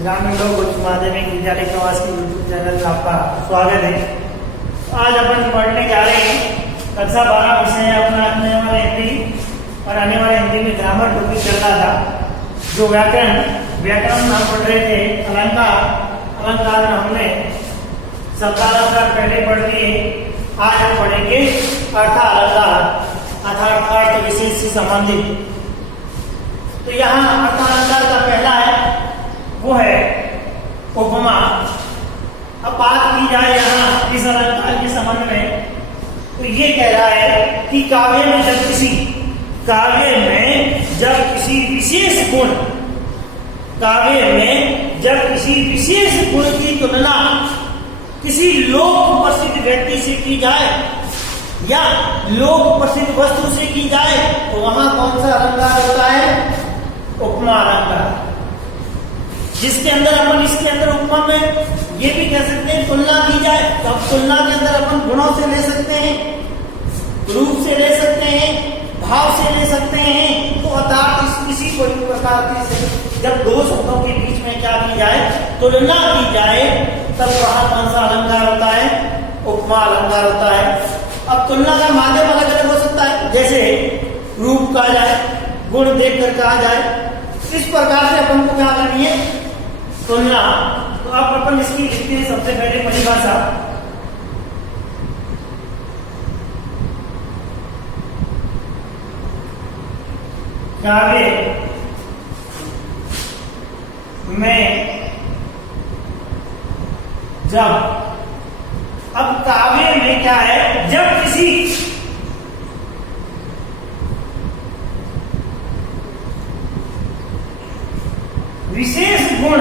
ग्रामीण लोक उच्च माध्यमिक विद्यालय प्रवास के यूट्यूब चैनल में आपका स्वागत है। आज अपन पढ़ने जा रहे हैं कक्षा 12 विषय है अपना आने वाले हिंदी और आने वाले हिंदी में ग्रामर टॉपिक चल रहा था। जो व्याकरण हम पढ़ रहे थे, अलंकार हमने शब्दालंकार पहले पढ़ लिए। आज हम पढ़ेंगे अर्थालंकार अर्थात अर्थ विशेष से संबंधित। तो यहाँ अर्थालंकार का पहला है वो है उपमा। अब बात की जाए यहाँ इस अलंकार के संबंध में, तो ये कह रहा है कि काव्य में जब किसी विशेष गुण की तुलना किसी लोक प्रसिद्ध व्यक्ति से की जाए या लोक प्रसिद्ध वस्तु से की जाए तो वहां कौन सा अलंकार होता है? उपमा अलंकार। जिसके अंदर अपन इसके अंदर उपमा में ये भी कह सकते हैं तुलना की जाए, तो अब तुलना के अंदर अपन गुणों से ले सकते हैं, रूप से ले सकते हैं, भाव से ले सकते हैं। तो अर्थात किसी कोई प्रकार से जब दो शब्दों के बीच में क्या की जाए, तुलना की जाए, तब वहां कौन सा अलंकार होता है? उपमा अलंकार होता है। अब तुलना का माध्यम अलग अलग हो सकता है, जैसे रूप कहा जाए, गुण देखकर कहा जाए। इस प्रकार से अपन को क्या करनी है? तुलना। तो अब अपन इसकी लिखते हैं सबसे पहले परिभाषा। काव्य में जब, अब काव्य में क्या है? जब किसी विशेष गुण,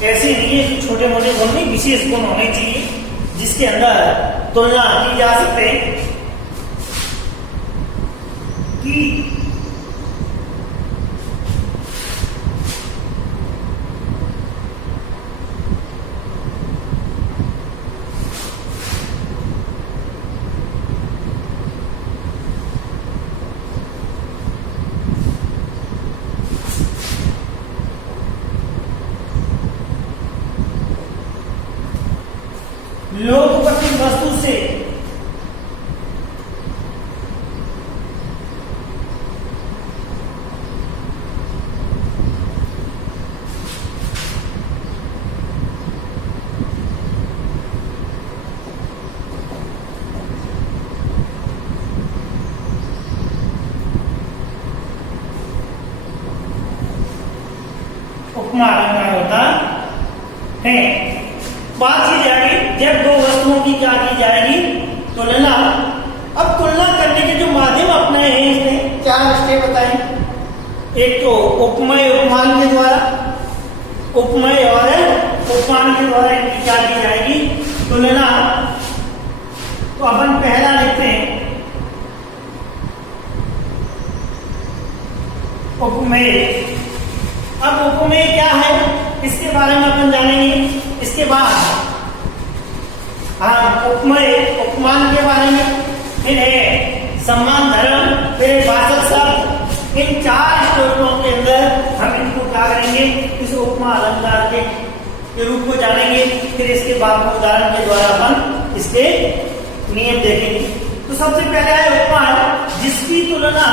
ऐसे नहीं है छोटे मोटे गुण नहीं, विशेष गुण होने चाहिए जिसके अंदर तुलना की जा सकते कि लोक प्रसिद्ध वस्तु से उपमा अलंकार होता है। बात की जाएगी जब दो वस्तुओं की क्या की जाएगी? तुलना। अब तुलना करने के जो माध्यम अपनाए हैं इसने 4 स्टेप बताए। एक तो उपमेय उपमान के द्वारा, उपमेय और उपमान के द्वारा इनकी क्या की जाएगी? तुलना। तो अपन पहला लिखते हैं उपमेय। अब उपमेय क्या है इसके बारे में अपन जानेंगे। इसके बाद उपमेय उपमान के बारे में, फिर है सम्मान धर्म, फिर है वाचक शब्द। इन 4 स्टेपों के अंदर हम इनको क्या करेंगे? इस उपमा अलंकार के रूप को जानेंगे। फिर इसके बाद उदाहरण के द्वारा अपन इसके नियम देखेंगे। तो सबसे पहले है उपमा, जिसकी तुलना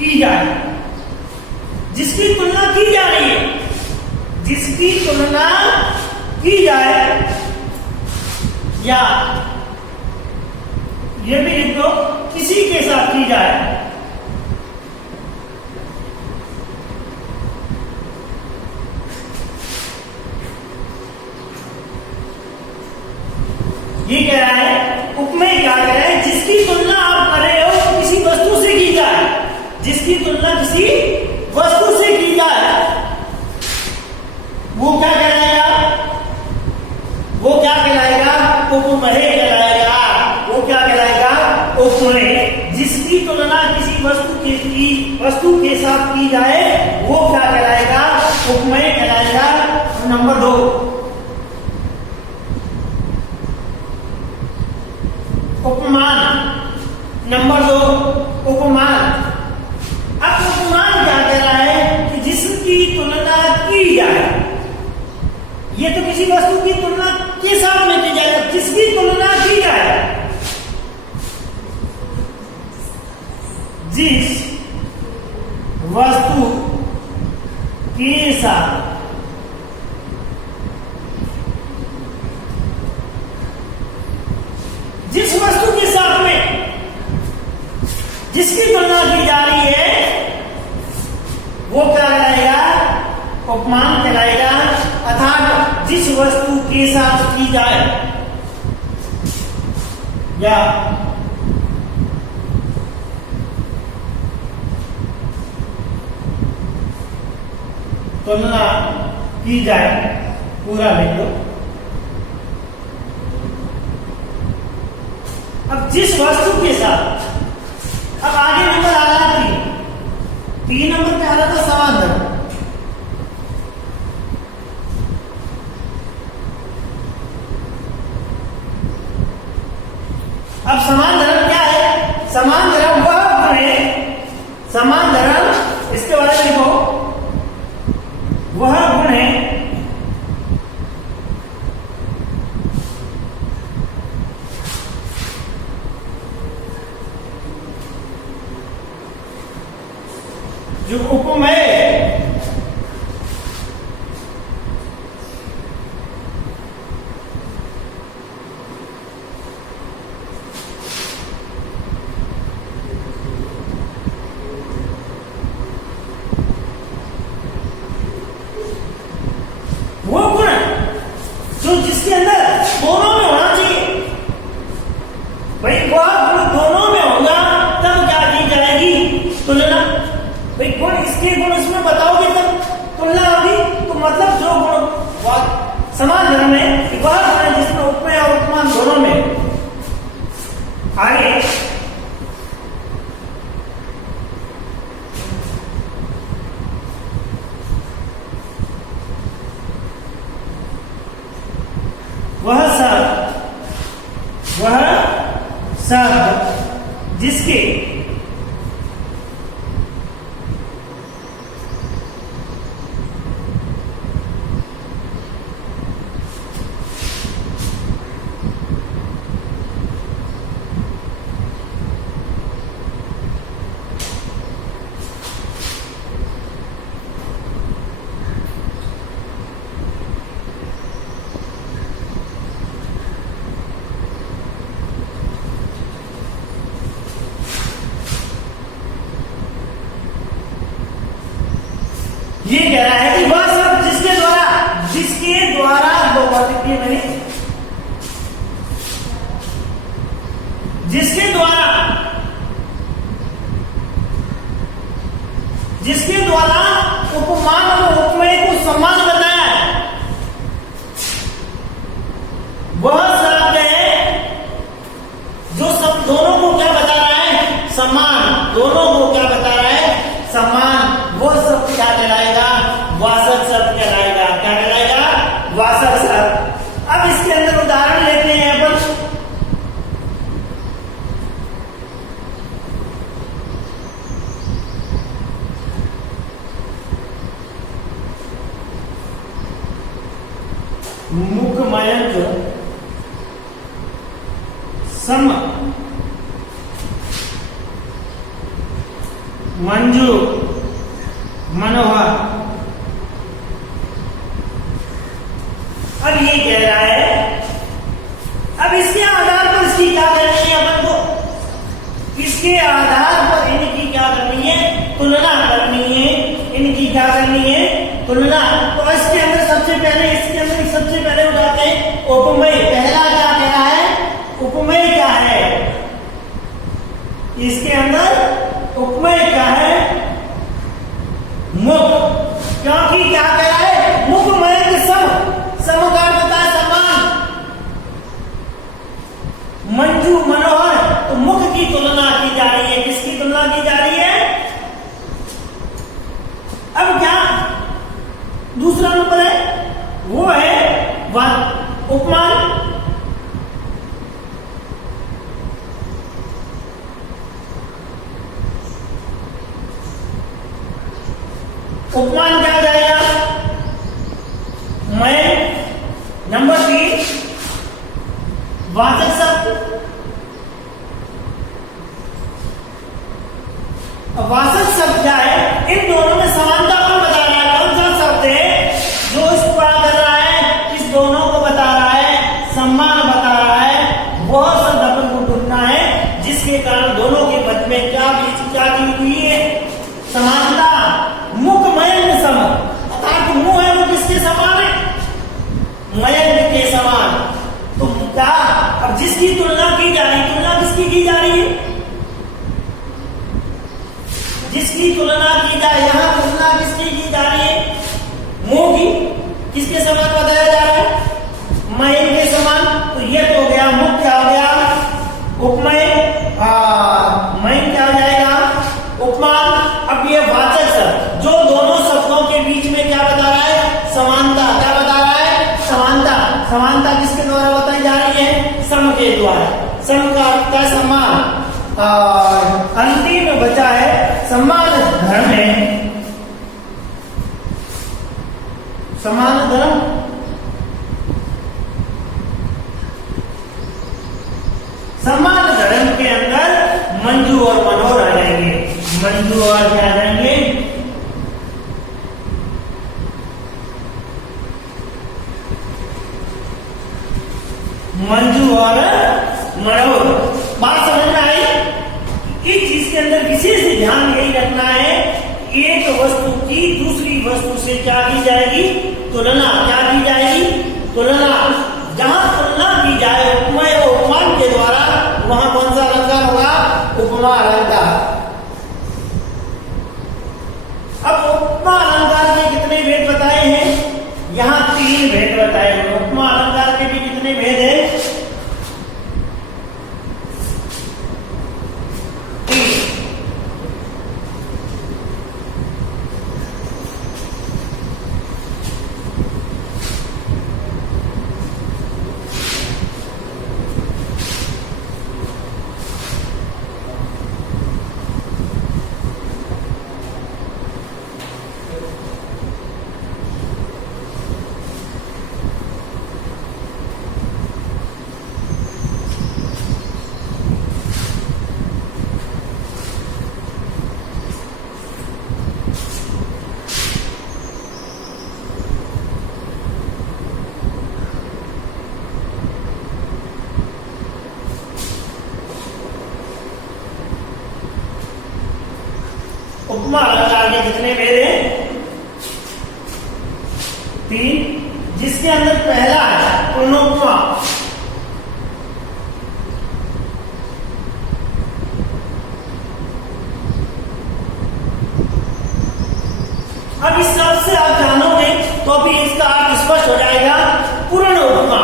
की जाए, जिसकी तुलना की जा रही है, जिसकी तुलना की जाए, या ये भी लिख दो किसी के साथ की जाए। ये कह रहा है उपमेय क्या कह रहा है? जिसकी तुलना आप कर रहे हो किसी वस्तु से की जाए, जिसकी तुलना किसी वस्तु से की जाए, वो क्या कहलाएगा? वो क्या कहलाएगा? उपमेय कहलाएगा। वो क्या कहलाएगा? उपमेय। जिसकी तुलना किसी वस्तु के साथ की जाए वो क्या कहलाएगा? उपमेय कहलाएगा। नंबर 2, उपमान। नंबर 2 उपमान। अब उपमान क्या कह रहा है कि जिसकी तुलना की जाए, ये तो किसी वस्तु की तुलना के साथ में की जाए, जिसकी तुलना की जाए, जिस वस्तु के साथ जिस वस्तु के साथ में जिसकी तुलना की जा रही है वो क्या कहलाएगा? उपमान कहलाएगा। अर्थात जिस वस्तु के साथ की जाए या तुलना की जाए, पूरा लिख लो। अब जिस वस्तु के साथ, अब आगे नंबर आ रहा है 3 नंबर पे आ रहा था समान धर्म। अब समान धर्म क्या है? समान धर्म वह गुण है, समान धर्म इसके बारे में लिखो, वह गुण है जो उपमेय वो गुण जो जिसके अंदर दोनों में होना चाहिए। भाई वह गुण दोनों में होगा तब क्या की जाएगी? तुलना। भाई गुण इसके गुण इसमें बताओगे तब तुलना होगी। तो मतलब जो गुण समान धर्म है वह गुण है जिसमें उपमेय और उपमान दोनों में। आगे वह शब्द जिसके ये कह रहा है कि वह सब जिसके द्वारा बहुत लिखिए मैंने, जिसके द्वारा उपमान और उपमेय को समान बताया है, वह शब्द है जो सब दोनों को क्या बता रहा है? समान। दोनों को क्या बता रहा है? समान। वो शब्द क्या कहलाएगा? वाचक शब्द कहलाएगा। क्या कहलाएगा? वाचक शब्द। अब इसके अंदर उदाहरण लेते हैं अपन। मुखमयंक सम मंजू मनोहर। अब ये कह रहा है, अब इसके आधार पर इसकी क्या करनी है अपन को? इसके आधार पर इनकी क्या करनी है? तुलना करनी है। इनकी क्या करनी है? तुलना। तो इसके अंदर सबसे पहले उठाते हैं उपमेय। पहला क्या कह रहा है? उपमेय क्या है? इसके अंदर उपमेय क्या है? मुख। क्योंकि क्या कह रहा है? मुखमय के सम का अर्थ होता है समान। मंजू मनोहर, तो मुख की तुलना की जा रही है। किसकी तुलना की जा रही है? अब क्या दूसरा नंबर है वो है उपमान। उपमान क्या हो जाएगा? मैं। नंबर 3 वाचक शब्द। वाचक शब्द क्या है? इन दोनों में समानता कौन बता रहा है? कौन सा शब्द है जो इसको क्या कर रहा है? इस दोनों को बता रहा है, सम्मान बता रहा है। वह शब्द अपन को ढूंढना है जिसके कारण दोनों के मध्य में क्या दी हुई है? समानता। मुख मयंक सम, अर्थात मुंह है वो किसके समान है? मयंक के समान। तो क्या अब जिसकी तुलना की जा रही, तुलना किसकी की जा रही है? जिसकी तुलना की जाए, यहां तुलना किसकी की जा रही है? मुंह की। किसके समान बताया जा रहा है? मयंक के समान। तो ये तो हो गया मुख। क्या हो गया? उपमय। मयंक क्या हो जाएगा? उपमान। अब ये वाचक शब्द जो दोनों शब्दों के बीच में क्या बता रहा है? समानता। क्या बता रहा है? समानता। समानता किसके द्वारा बताई जा रही है? सम के द्वारा। सम का अर्थ है सम्मान। और अंतिम बचा है समान धर्म है। समान धर्म। समान धर्म के अंदर मंजू और मनोहर आ जाएंगे। मंजू और क्या आ जाएंगे? मंजू और मनोहर। बात समझ में आई? इस चीज के अंदर विशेष ध्यान यही रखना है, एक वस्तु की दूसरी वस्तु से क्या की जाएगी? तुलना। क्या की जाएगी? तुलना। जहां तुलना की जाए उपमेय और उपमान के द्वारा, वहां कौन सा अलंकार होगा? उपमा अलंकार। अब उपमा अलंकार के कितने भेद बताए हैं? यहां 3 भेद बताए हैं। उपमा अलंकार के भी कितने भेद है? उपमा अलंकार के कितने भेद हैं? 3, जिसके अंदर पहला है पूर्णोपमा। अब इस शब्द से आप जानोगे तो अभी इसका अर्थ स्पष्ट हो जाएगा। पूर्ण उपमा,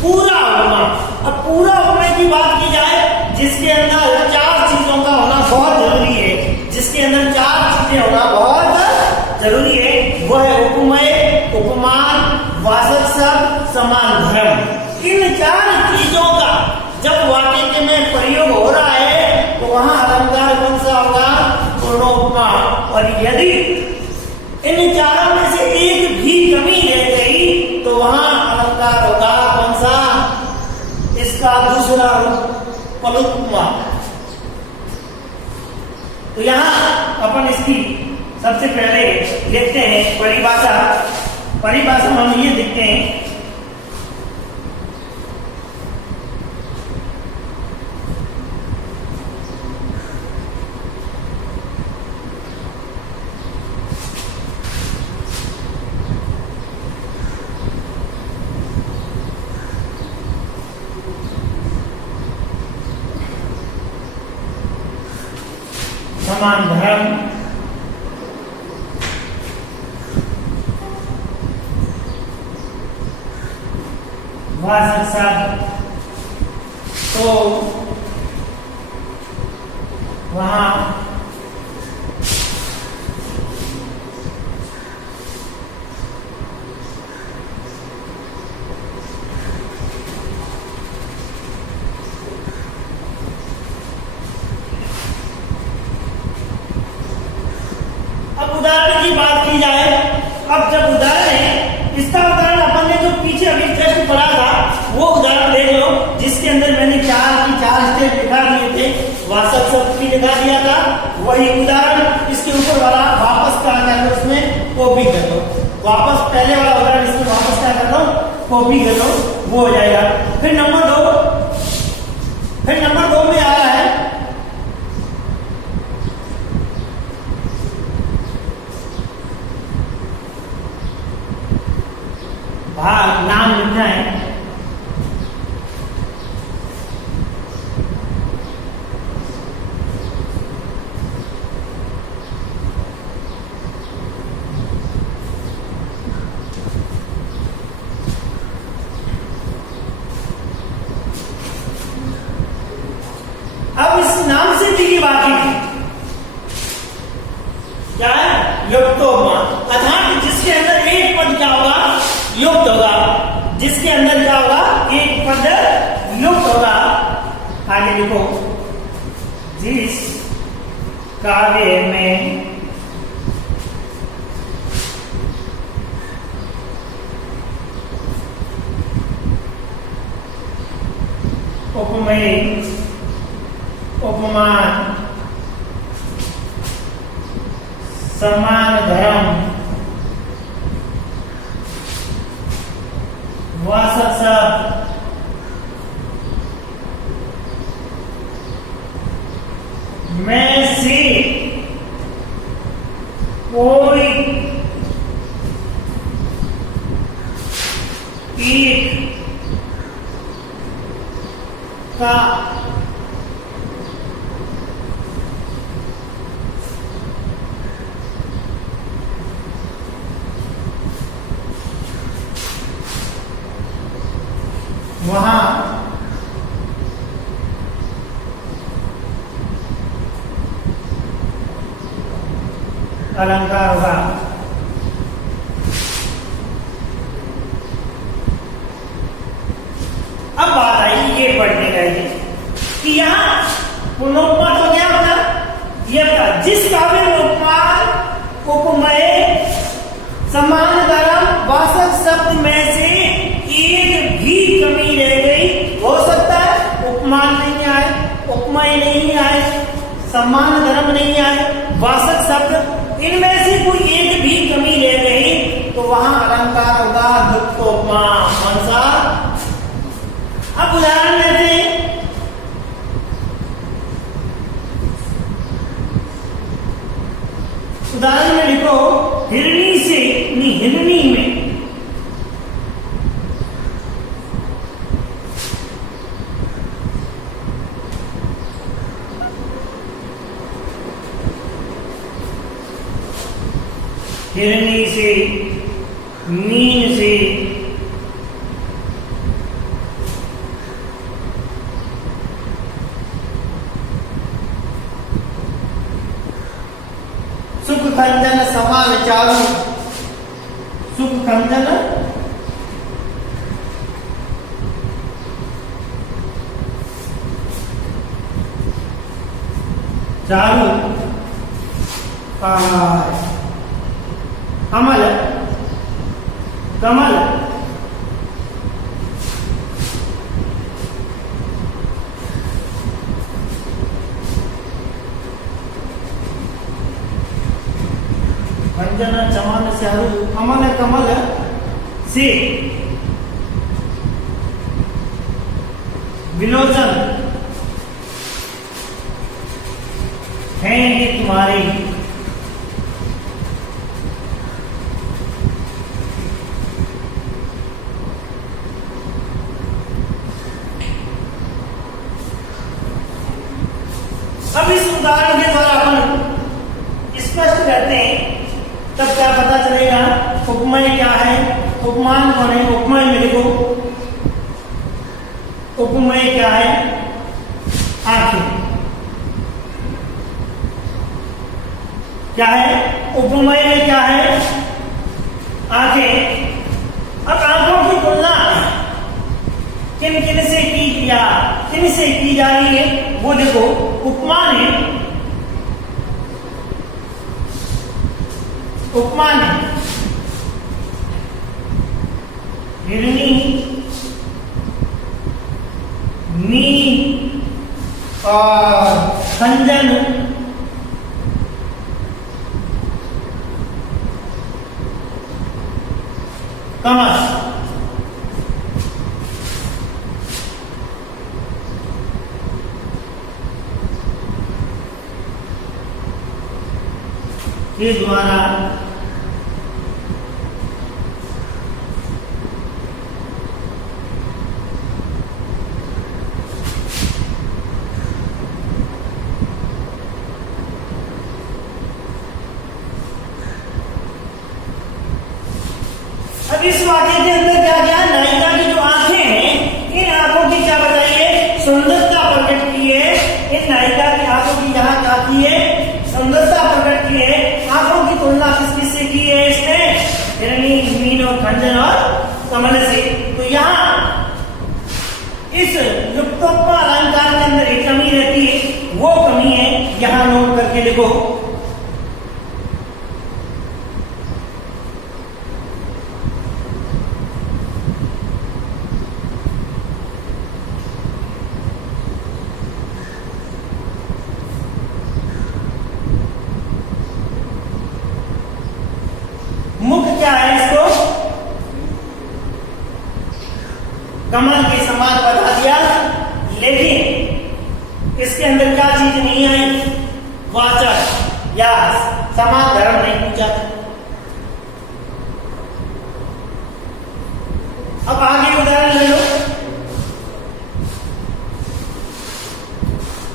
पूरा उपमा। अब पूरा उपमा की बात की जाए जिसके अंदर 4 चीजों का होना बहुत जरूरी है, जिसके अंदर 4 चीजें होना बहुत जरूरी है, वह है उपमेय, उपमान, वाचक शब्द, समान धर्म। इन 4 चीजों का जब वाक्य में प्रयोग हो रहा है तो वहां अलंकार कौन सा होगा? पूर्णोपमा। और यदि इन 4 में से एक भी कमी रह गई तो वहां अलंकार होगा कौन सा? इसका दूसरा रूप पलोपमा। तो यहां अपन इसकी सबसे पहले लिखते हैं परिभाषा। परिभाषा में हम ये लिखते हैं, समान धर्म, वाचक शब्द, तो वहां उदाहरण की बात वाचक शब्द भी दिखा दिया था, वही उदाहरण इसके ऊपर वाला वापस क्या कर लो, उसमें कॉपी कर लो, वापस पहले वाला उदाहरण इसमें वापस क्या कर लो, कॉपी कर लो, वो हो जाएगा। फिर नंबर दो में आ रहा है भाग, नाम लिखना है। अब इस नाम से भी ये बात है क्या है, लुप्तोपमा, अर्थात जिसके अंदर एक पद क्या होगा, लुप्त होगा, जिसके अंदर क्या होगा, एक पद लुप्त होगा। आगे लिखो, जिस काव्य में उपमेय, उपमान, समान धर्म, वाचक शब्द, में से कोई एक का वहां अलंकार होगा। अब बात आई ये पढ़ने का कि यहाँ पुनोपमा तो क्या होता, ये बता, जिस काव्य में उपमान, उपमेय, समान धर्म, वाचक शब्द में से एक भी कमी रह गई, हो सकता है उपमान नहीं आए, उपमेय नहीं आए, समान धर्म नहीं आए, वाचक शब्द, इनमें से कोई एक भी कमी रह गई तो वहां अलंकार होगा लुप्तोपमा। कौन सा? अब उदाहरण लेते हैं, उदाहरण में लिखो, हिरणी से, हिरणी में हिरणी से, मीन से, सुख खंजन समान चालू, सुख खंजन चालू, कमल, कमल, खंजन चमान चालू, कमल, कमल से विलोचन हैं ये तुम्हारे, अब इस उदाहरण के द्वारा हम स्पष्ट करते हैं, तब क्या पता चलेगा उपमेय क्या है, उपमान कौन है। उपमेय में लिखो, उपमेय क्या है, आंखें, क्या है उपमेय में, क्या है आंखें। अब आंखों की तुलना किन किन से की, या किन से की जा रही है वो देखो। उपमान है, उपमान है, हिरणी, मीन और खंजन, कमस। के द्वारा अब इस वाक्य के अंदर क्या क्या, नायिका की जो आंखें हैं, इन आंखों की क्या बताइए, सुंदरता प्रकट की है। इन नायिका की आंखों की यहाँ क्या की है, सुंदरता प्रकट की है। आंखों की तुलना किस किस से की है इसने, हिरणी, मीन और खंजन और कमल से। तो यहाँ इस युक्तोक्त अलंकार के अंदर एक कमी रहती है, वो कमी है यहाँ नोट करके लिखो। मुख क्या है, इसको कमल के समान बता दिया, लेकिन इसके अंदर क्या चीज नहीं आई, वाचक या समान धर्म नहीं पूछा। अब आगे उदाहरण ले लो।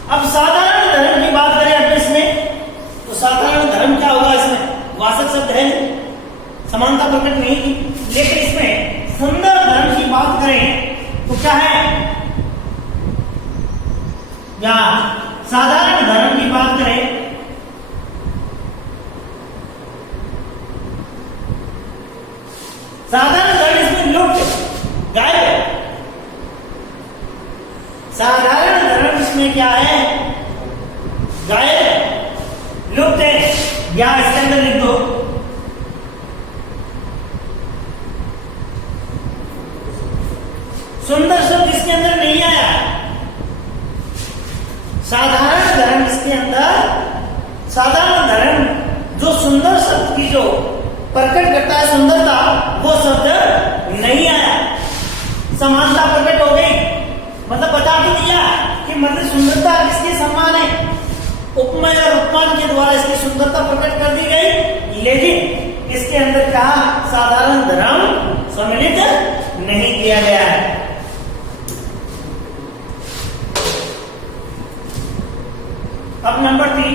अब साधारण धर्म की बात करें अब इसमें, तो साधारण धर्म क्या होगा, इसमें वाचक शब्द है, समानता प्रकट नहीं की। लेकिन इसमें सुंदर धर्म की बात करें तो क्या है, या साधारण धर्म की बात करें साधारण धर्म इसमें लुप्त गायब है। साधारण धर्म इसमें क्या है, गायब है, लुप्त है। या इसके अंदर लिख दो, सुंदर शब्द इसके अंदर नहीं आया। साधारण धर्म इसके अंदर, साधारण धर्म जो सुंदर शब्द की जो प्रकट करता है सुंदरता, वो शब्द नहीं आया। समानता प्रकट हो गई, मतलब बता तो दिया कि मतलब सुंदरता किसके समान है, उपमा या उपमान के द्वारा इसकी सुंदरता प्रकट कर दी गई। लेकिन इसके अंदर कहा साधारण धर्म सम्मिलित नहीं किया गया है। अब नंबर 3,